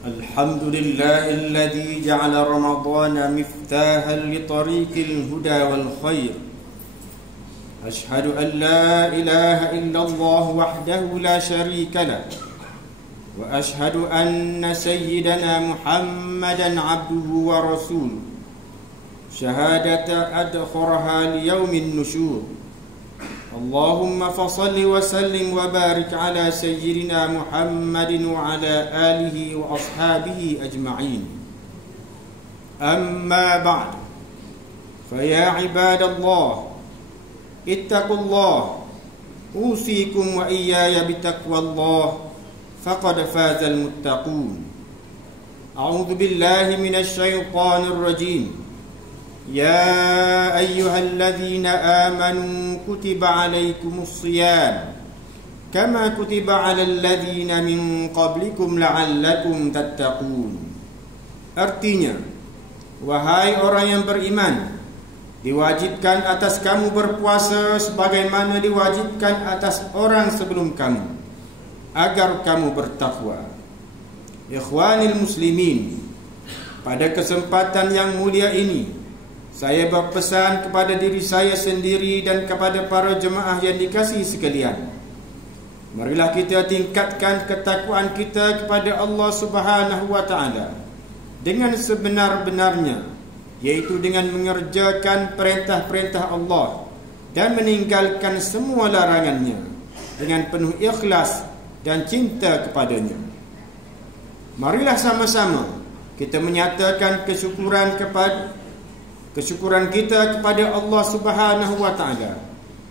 الحمد لله الذي جعل رمضان مفتاحا لطريق الهدى والخير. أشهد أن لا إله إلا الله وحده لا شريك له، وأشهد أن سيدنا محمدا عبده ورسوله شهادة أدخرها ليوم النشور. اللهم فصل وسلم وبارك على سيدنا محمد وعلى آله وأصحابه أجمعين. أما بعد، فيا عباد الله اتقوا الله، أوصيكم وإياي بتقوى الله، فقد فاز المتقون. أعوذ بالله من الشيطان الرجيم. يا أيها الذين آمنوا كتب عليكم الصيام كما كتب على الذين من قبلكم لعلكم تتقون. Artinya, wahai orang yang beriman, diwajibkan atas kamu berpuasa sebagaimana diwajibkan atas orang sebelum kamu, agar kamu bertakwa. Ikhwanil muslimin, pada kesempatan yang mulia ini saya berpesan kepada diri saya sendiri dan kepada para jemaah yang dikasihi sekalian. Marilah kita tingkatkan ketakwaan kita kepada Allah Subhanahu wa taala dengan sebenar-benarnya, yaitu dengan mengerjakan perintah-perintah Allah dan meninggalkan semua larangannya dengan penuh ikhlas dan cinta kepadanya. Marilah sama-sama kita menyatakan kesyukuran kita kepada Allah Subhanahu wa taala,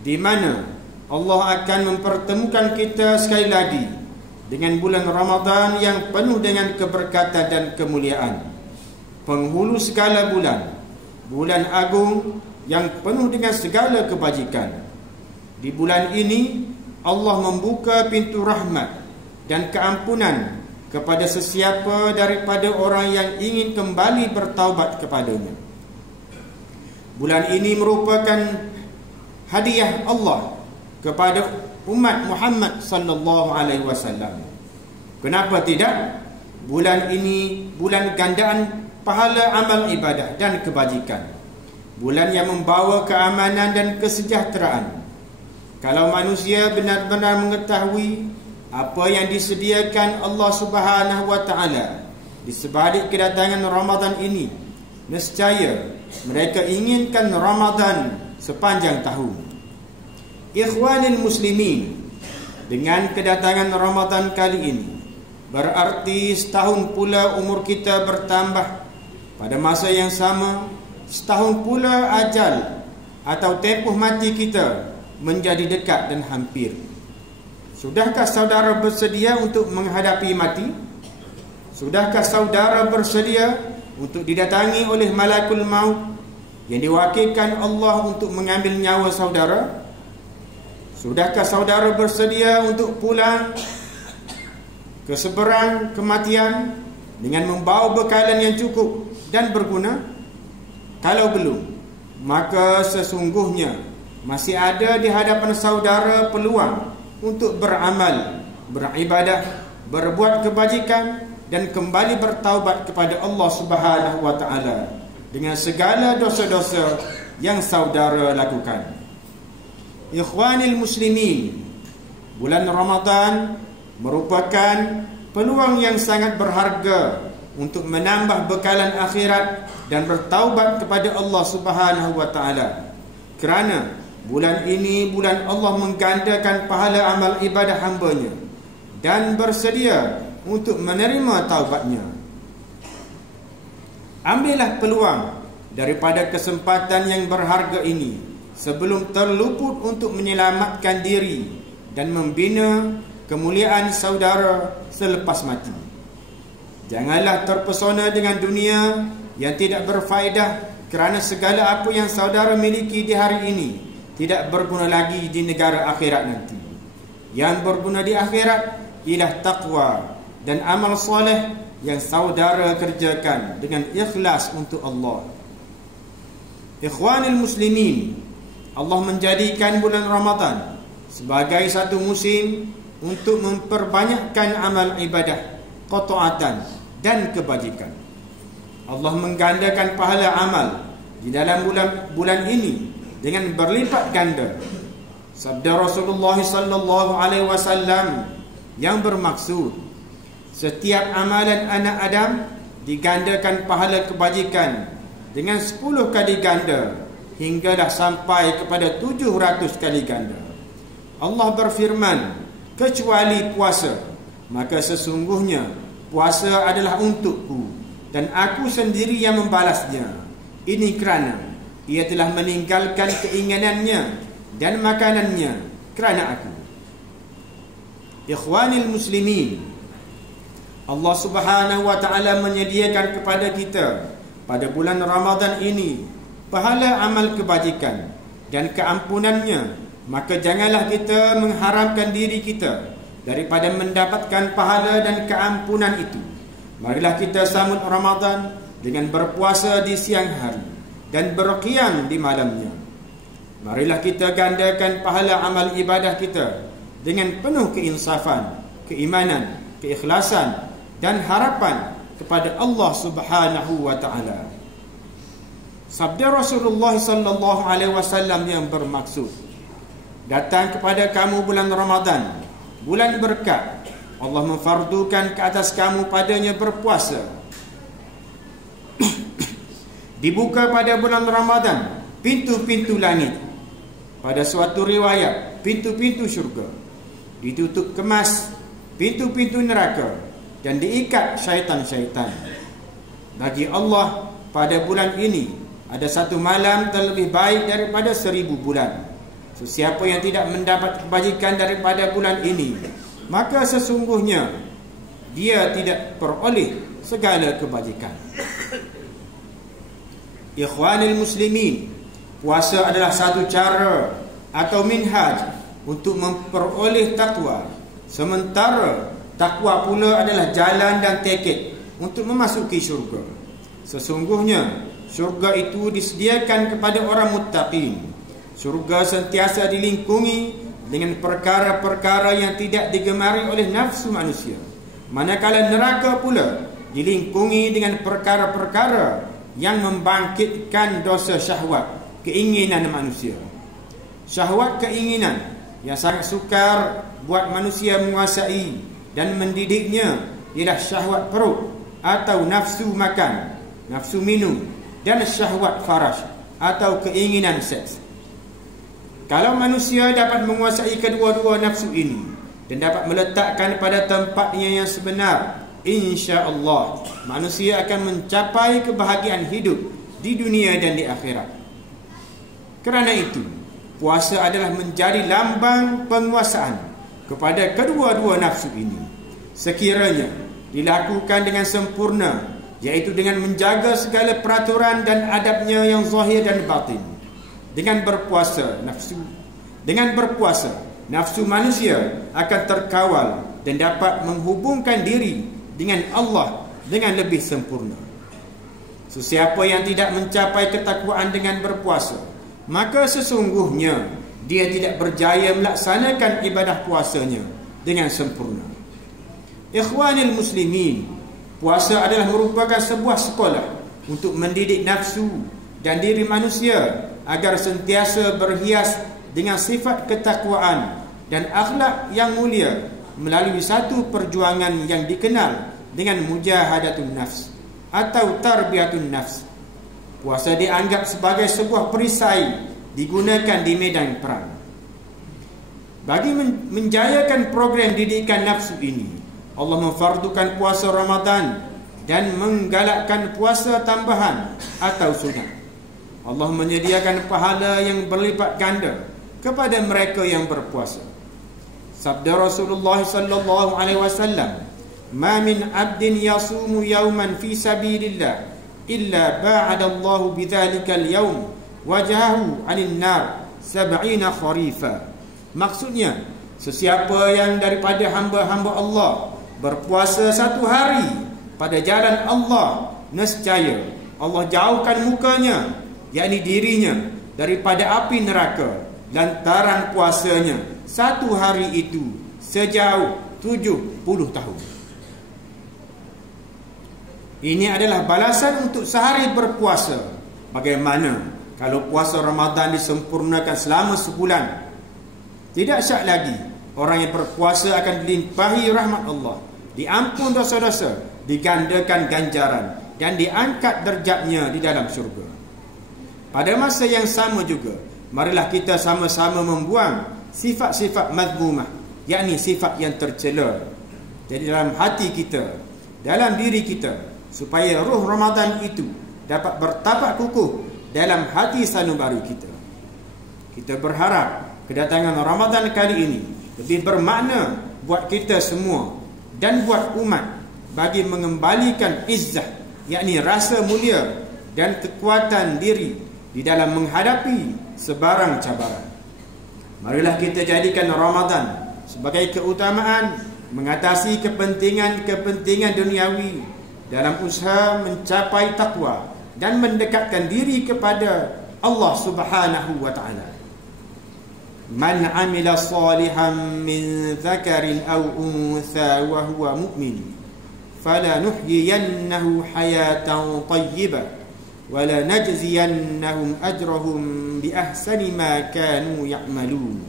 di mana Allah akan mempertemukan kita sekali lagi dengan bulan Ramadan yang penuh dengan keberkatan dan kemuliaan, penghulu segala bulan agung yang penuh dengan segala kebajikan. Di bulan ini Allah membuka pintu rahmat dan keampunan kepada sesiapa daripada orang yang ingin kembali bertaubat kepadanya. Bulan ini merupakan hadiah Allah kepada umat Muhammad sallallahu alaihi wasallam. Kenapa tidak? Bulan ini bulan gandaan pahala amal ibadah dan kebajikan. Bulan yang membawa keamanan dan kesejahteraan. Kalau manusia benar-benar mengetahui apa yang disediakan Allah Subhanahu wa taala di sebalik kedatangan Ramadan ini, nescaya mereka inginkan Ramadan sepanjang tahun. Ikhwanil muslimin, dengan kedatangan Ramadan kali ini berarti setahun pula umur kita bertambah. Pada masa yang sama, setahun pula ajal atau tempoh mati kita menjadi dekat dan hampir. Sudahkah saudara bersedia untuk menghadapi mati? Sudahkah saudara bersedia untuk didatangi oleh malakul maut yang diwakilkan Allah untuk mengambil nyawa saudara? Sudahkah saudara bersedia untuk pulang ke seberang kematian dengan membawa bekalan yang cukup dan berguna? Kalau belum, maka sesungguhnya masih ada di hadapan saudara peluang untuk beramal, beribadah, berbuat kebajikan dan kembali bertaubat kepada Allah Subhanahu wa taala dengan segala dosa-dosa yang saudara lakukan. Ikhwanil muslimin, bulan Ramadan merupakan peluang yang sangat berharga untuk menambah bekalan akhirat dan bertaubat kepada Allah Subhanahu wa taala. Kerana bulan ini bulan Allah menggandakan pahala amal ibadah hamba-Nya dan bersedia untuk menerima taubatnya. Ambillah peluang daripada kesempatan yang berharga ini sebelum terluput untuk menyelamatkan diri dan membina kemuliaan saudara selepas mati. Janganlah terpesona dengan dunia yang tidak berfaedah, kerana segala apa yang saudara miliki di hari ini tidak berguna lagi di negara akhirat nanti. Yang berguna di akhirat ialah taqwa dan amal soleh yang saudara kerjakan dengan ikhlas untuk Allah. Ikhwanil muslimin, Allah menjadikan bulan Ramadan sebagai satu musim untuk memperbanyakkan amal ibadah, qataatan dan kebajikan. Allah menggandakan pahala amal di dalam bulan ini dengan berlipat ganda. Sabda Rasulullah sallallahu alaihi wasallam yang bermaksud, setiap amalan anak Adam digandakan pahala kebajikan dengan 10 kali ganda hinggalah sampai kepada 700 kali ganda. Allah berfirman, kecuali puasa, maka sesungguhnya puasa adalah untukku dan aku sendiri yang membalasnya. Ini kerana ia telah meninggalkan keinginannya dan makanannya kerana aku. Ikhwanil muslimin, Allah Subhanahu wa taala menyediakan kepada kita pada bulan Ramadan ini pahala amal kebajikan dan keampunannya. Maka janganlah kita mengharamkan diri kita daripada mendapatkan pahala dan keampunan itu. Marilah kita sambut Ramadan dengan berpuasa di siang hari dan berqiyam di malamnya. Marilah kita gandakan pahala amal ibadah kita dengan penuh keinsafan, keimanan, keikhlasan dan harapan kepada Allah Subhanahu wa taala. Sabda Rasulullah sallallahu alaihi wasallam yang bermaksud, datang kepada kamu bulan Ramadan, bulan berkat. Allah memfardukan ke atas kamu padanya berpuasa. Dibuka pada bulan Ramadan pintu-pintu langit. Pada suatu riwayat, pintu-pintu syurga. Ditutup kemas pintu-pintu neraka dan diikat syaitan-syaitan. Bagi Allah, pada bulan ini ada satu malam terlebih baik daripada 1000 bulan. Sesiapa yang tidak mendapat kebajikan daripada bulan ini, maka sesungguhnya dia tidak peroleh segala kebajikan. Ikhwanil muslimin, puasa adalah satu cara atau minhaj untuk memperoleh takwa. Sementara takwa pula adalah jalan dan tiket untuk memasuki syurga. Sesungguhnya syurga itu disediakan kepada orang muttaqin. Syurga sentiasa dilingkungi dengan perkara-perkara yang tidak digemari oleh nafsu manusia. Manakala neraka pula dilingkungi dengan perkara-perkara yang membangkitkan dosa syahwat, keinginan manusia. Syahwat keinginan yang sangat sukar buat manusia menguasai dan mendidiknya ialah syahwat perut atau nafsu makan, nafsu minum, dan syahwat farash atau keinginan seks. Kalau manusia dapat menguasai kedua-dua nafsu ini dan dapat meletakkan pada tempatnya yang sebenar, insya-Allah manusia akan mencapai kebahagiaan hidup di dunia dan di akhirat. Kerana itu, puasa adalah menjadi lambang penguasaan kepada kedua-dua nafsu ini. Sekiranya dilakukan dengan sempurna, iaitu dengan menjaga segala peraturan dan adabnya yang zahir dan batin. Dengan berpuasa, nafsu manusia akan terkawal dan dapat menghubungkan diri dengan Allah dengan lebih sempurna. Sesiapa yang tidak mencapai ketakwaan dengan berpuasa, maka sesungguhnya dia tidak berjaya melaksanakan ibadah puasanya dengan sempurna. Ikhwanil muslimin, puasa adalah merupakan sebuah sekolah untuk mendidik nafsu dan diri manusia agar sentiasa berhias dengan sifat ketakwaan dan akhlak yang mulia melalui satu perjuangan yang dikenal dengan mujahadatun nafs atau tarbiyatun nafs. Puasa dianggap sebagai sebuah perisai digunakan di medan perang. Bagi menjayakan program didikan nafsu ini, Allah memfardukan puasa Ramadan dan menggalakkan puasa tambahan atau sunat. Allah menyediakan pahala yang berlipat ganda kepada mereka yang berpuasa. Sabda Rasulullah sallallahu alaihi wasallam, "Ma min 'abdin yasumu yawman fi sabilillah illa ba'ada Allah bidzalika al-yawm wajhahu 'anil nar 70 kharifa." Maksudnya, sesiapa yang daripada hamba-hamba Allah berpuasa satu hari pada jalan Allah, nescaya Allah jauhkan mukanya, yakni dirinya, daripada api neraka lantaran puasanya satu hari itu sejauh 70 tahun. Ini adalah balasan untuk sehari berpuasa. Bagaimana kalau puasa Ramadan disempurnakan selama sebulan? Tidak syak lagi. Orang yang berpuasa akan dilimpahi rahmat Allah, diampun dosa-dosa, digandakan ganjaran, dan diangkat derajatnya di dalam syurga. Pada masa yang sama juga, marilah kita sama-sama membuang sifat-sifat mazmumah, yakni sifat yang tercela dari dalam hati kita, dalam diri kita, supaya ruh Ramadan itu dapat bertapak kukuh dalam hati sanubari kita. Kita berharap kedatangan Ramadan kali ini lebih bermakna buat kita semua dan buat umat, bagi mengembalikan izzah, yakni rasa mulia dan kekuatan diri di dalam menghadapi sebarang cabaran. Marilah kita jadikan Ramadan sebagai keutamaan mengatasi kepentingan duniawi dalam usaha mencapai takwa dan mendekatkan diri kepada Allah Subhanahu wa taala. Man 'amila salihan min dzakarin aw untha wa huwa mu'min falanuhyiyannahu hayatan thayyibah wa lanajziyannahum ajrahum bi ahsani ma kanu ya'malun.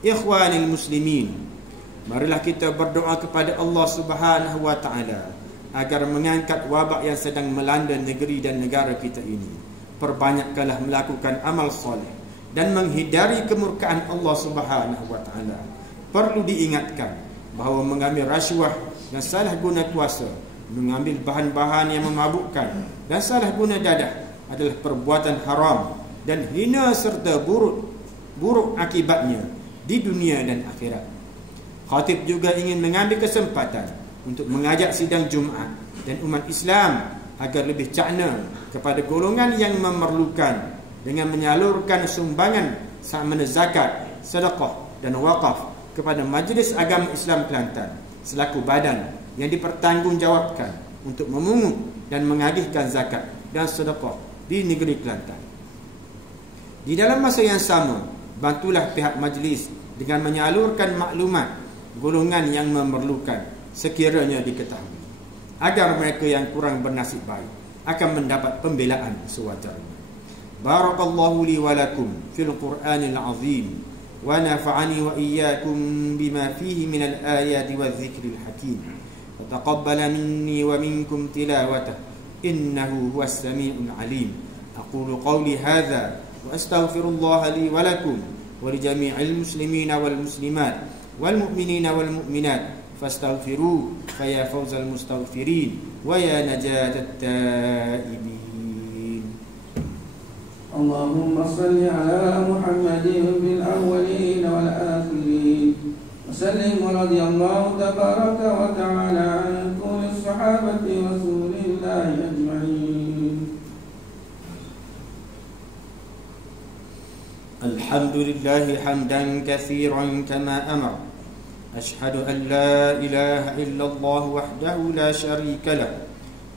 Ikhwanil muslimin, marilah kita berdoa kepada Allah Subhanahu wa taala agar mengangkat wabak yang sedang melanda negeri dan negara kita ini. Perbanyakkanlah melakukan amal soleh dan menghindari kemurkaan Allah Subhanahu wa taala. Perlu diingatkan bahawa mengambil rasuah dan salah guna kuasa, mengambil bahan-bahan yang memabukkan dan salah guna dadah adalah perbuatan haram dan hina serta buruk akibatnya di dunia dan akhirat. Khatib juga ingin mengambil kesempatan untuk mengajak sidang Jumaat dan umat Islam agar lebih cakna kepada golongan yang memerlukan dengan menyalurkan sumbangan sama zakat, sedekah dan wakaf kepada Majlis Agama Islam Kelantan selaku badan yang dipertanggungjawabkan untuk memungut dan mengagihkan zakat dan sedekah di negeri Kelantan. Di dalam masa yang sama, bantulah pihak majlis dengan menyalurkan maklumat golongan yang memerlukan sekiranya diketahui, agar mereka yang kurang bernasib baik akan mendapat pembelaan sewajarnya. Barakallahu li wa lakum fil Qur'anil azim wa nafa'ani wa iyyakum bima fihi minal ayati wadh-dhikril hakim. Wa taqabbala minni wa minkum tilawatahu innahu huwas sami'ul alim. Aqulu qawli hadha wa astaghfirullaha li wa lakum wa li jami'il muslimina wal muslimat wal mu'minina wal mu'minat fastaghfiruhu fa ya fawzal mustaghfirin wa ya najatat taibin. Allahumma salli ala Muhammadin bil awwalin wal akhirin wa sallim wa radiyallahu tabaraka wa ta'ala an kulli sahabati rasulillahi ajma'in. Alhamdulillahi hamdan katsiran kama amara. Ashhadu an la ilaha illallah wahdahu la syarika lah,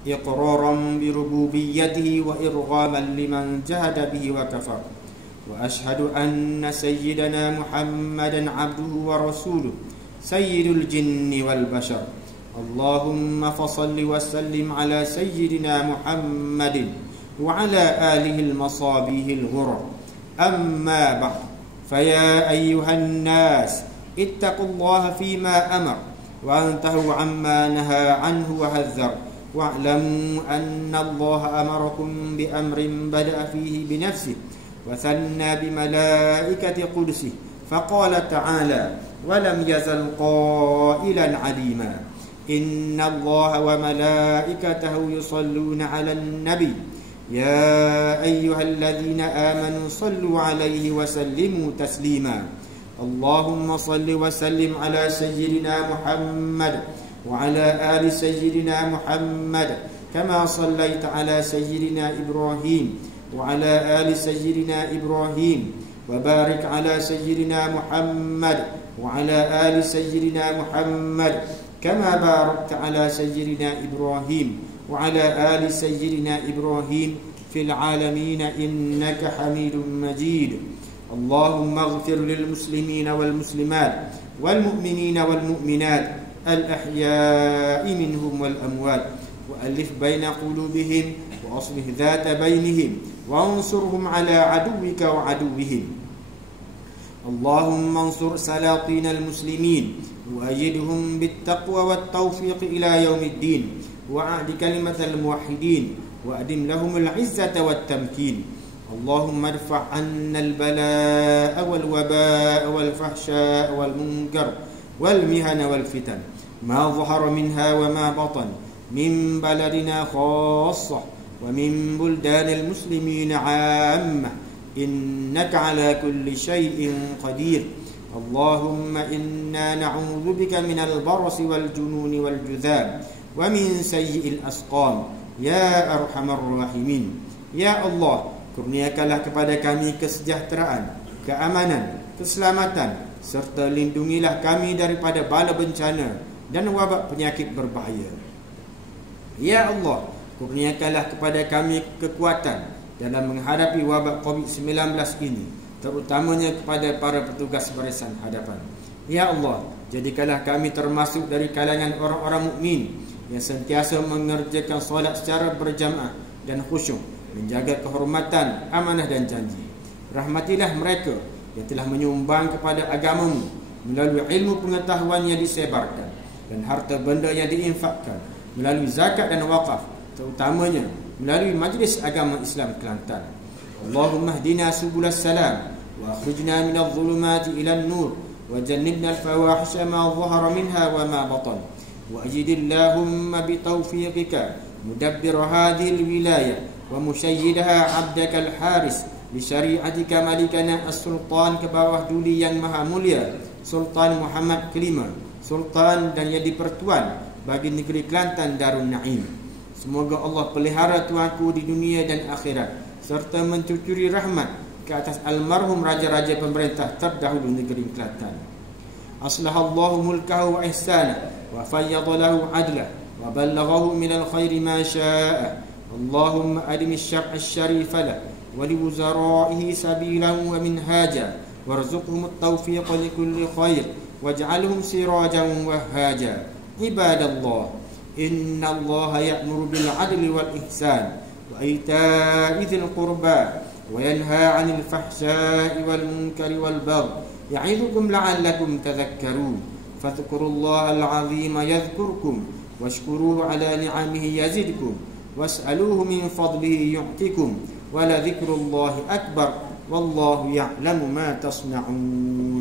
iqraran bi rububiyyatihi wa irghaman liman jahada bihi wa kafar. Wa ashhadu anna sayyidana Muhammadan abduhu wa rasuluhu sayyidul jinni wal bashar. Allahumma fasalli wa sallim ala sayyidina Muhammadin wa ala alihi al-masabihil ghurra. Amma ba'd, faya ayyuhan nas اتقوا الله فيما أمر وانتهوا عما نهى عنه وحذر واعلموا أن الله أمركم بأمر بدأ فيه بنفسه وثنى بملائكة قدسه فقال تعالى ولم يزل قائلا عليما إن الله وملائكته يصلون على النبي يا أيها الذين آمنوا صلوا عليه وسلموا تسليما. اللهم صل وسلم على سيدنا محمد وعلى آل سيدنا محمد كما صليت على سيدنا إبراهيم وعلى آل سيدنا إبراهيم وبارك على سيدنا محمد وعلى آل سيدنا محمد كما باركت على سيدنا إبراهيم وعلى آل سيدنا إبراهيم في العالمين إنك حميد مجيد. اللهم اغفر للمسلمين والمسلمات والمؤمنين والمؤمنات الأحياء منهم والأموات وألف بين قلوبهم وأصلح ذات بينهم وانصرهم على عدوك وعدوهم. اللهم انصر سلاطين المسلمين وأيدهم بالتقوى والتوفيق إلى يوم الدين وأعد كلمة الموحدين وأدم لهم العزة والتمكين. اللهم ادفع عنا البلاء والوباء والفحشاء والمنكر والمهن والفتن ما ظهر منها وما بطن من بلدنا خاصة ومن بلدان المسلمين عامة إنك على كل شيء قدير. اللهم إنا نعوذ بك من البرص والجنون والجذام ومن سيء الأسقام يا أرحم الراحمين. Ya Allah, kurniakanlah kepada kami kesejahteraan, keamanan, keselamatan, serta lindungilah kami daripada bala bencana dan wabak penyakit berbahaya. Ya Allah, kurniakanlah kepada kami kekuatan dalam menghadapi wabak COVID-19 ini, terutamanya kepada para petugas barisan hadapan. Ya Allah, jadikanlah kami termasuk dari kalangan orang-orang mukmin yang sentiasa mengerjakan solat secara berjamaah dan khusyuk, menjaga kehormatan, amanah dan janji. Rahmatilah mereka yang telah menyumbang kepada agamamu melalui ilmu pengetahuan yang disebarkan dan harta benda yang diinfakkan melalui zakat dan wakaf, terutamanya melalui Majlis Agama Islam Kelantan. Allahumma hdina subulas salam wa akhrijna minadh dhulumati ilan nur wa jannibna al-fawahisha ma dhahara minha wa ma batan wa ajidillahumma bitawfiqika mudabbir hadhihi al-wilayah wa musyayyidaha 'abdaka al-haris li syari'atika malikana as-sultan ke bawah duli yang maha mulia Sultan Muhammad kelima, Sultan dan yang dipertuan bagi negeri Kelantan Darun Naim. Semoga Allah pelihara tuanku di dunia dan akhirat serta mencucuri rahmat ke atas almarhum raja-raja pemerintah terdahulu negeri Kelantan. Aslahallahu mulkahu wa ihsana wa fayyada lahu adla wa ballaghahu min al-khairi ma syaa. Allahumma adim asy-syar'a asy-syarifa lah wa li wuzara'ihi sabilan wa minhaja warzuqhum at-tawfiq li kulli khair waj'alhum sirajan wahhaja. Ibadallah, inna Allah ya'muru bil 'adli wal ihsan wa ita'i dzil qurba wa yanha 'anil fahsya'i wal munkari wal baghi ya'idukum la'allakum tadhakkarun. Fadhkurullaha al-'azima yadhkurkum washkuruhu 'ala ni'amihi yazidkum was'aluhu min fadlihi yu'tikum wa la dhikrullahi akbar wallahu ya'lamu ma tasna'un.